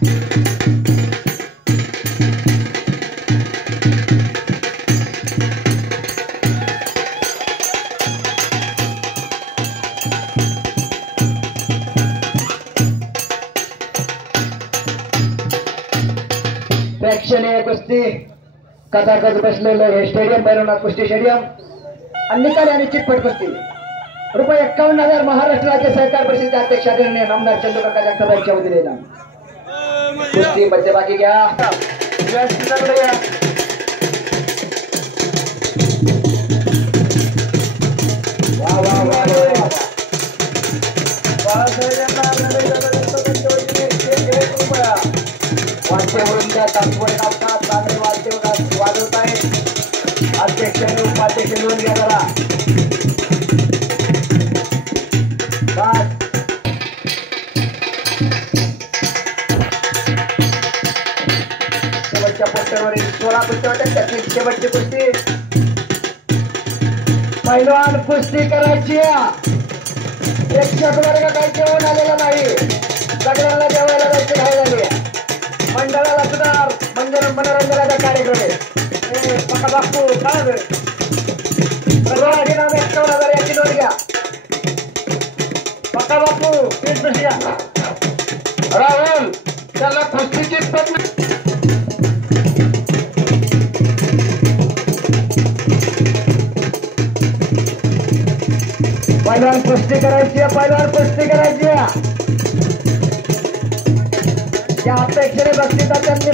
प्रेक्षणीय कुस्ती कथाकथ बसलेलं हे स्टेडियम भैरवनाथ कुस्ती स्टेडियम आणि निकाल आणि चिटपट कुस्ती ₹51,000 महाराष्ट्र राज्य सहकार परिषदेचे अध्यक्ष आदरणीय नामदार चंद्रकांत जगताप यांच्या वतीने कुस्ती मध्यभागी घ्या. वा वा वा वाद्यवृंद तात्पुरे नाचतात, चांगले वाद्य वाजवत आहेत. अध्यक्ष आणि उपाध्यक्ष लिहून घ्या जरा. शेवटच्या पोस्टरवरील 16 कुस्ती होत्या त्यातली शेवटची कुस्ती. पहिलवान कुस्ती करायची. प्रेक्षक वर्ग काही जेवण आलेला नाही. सगळ्यांना जेवायला जायची घाई झाली. मंडळाला सुद्धा मनोरंजनाचा कार्यक्रम आहे. बापू काय 51,000 याची नोंद घ्या. पक्का बापू घ्या. राहुल त्याला कुस्तीची पहिलवान कुस्ती करायची. पहिलवान कुस्ती करायची. या अपेक्षेने बक्षिसा त्यांनी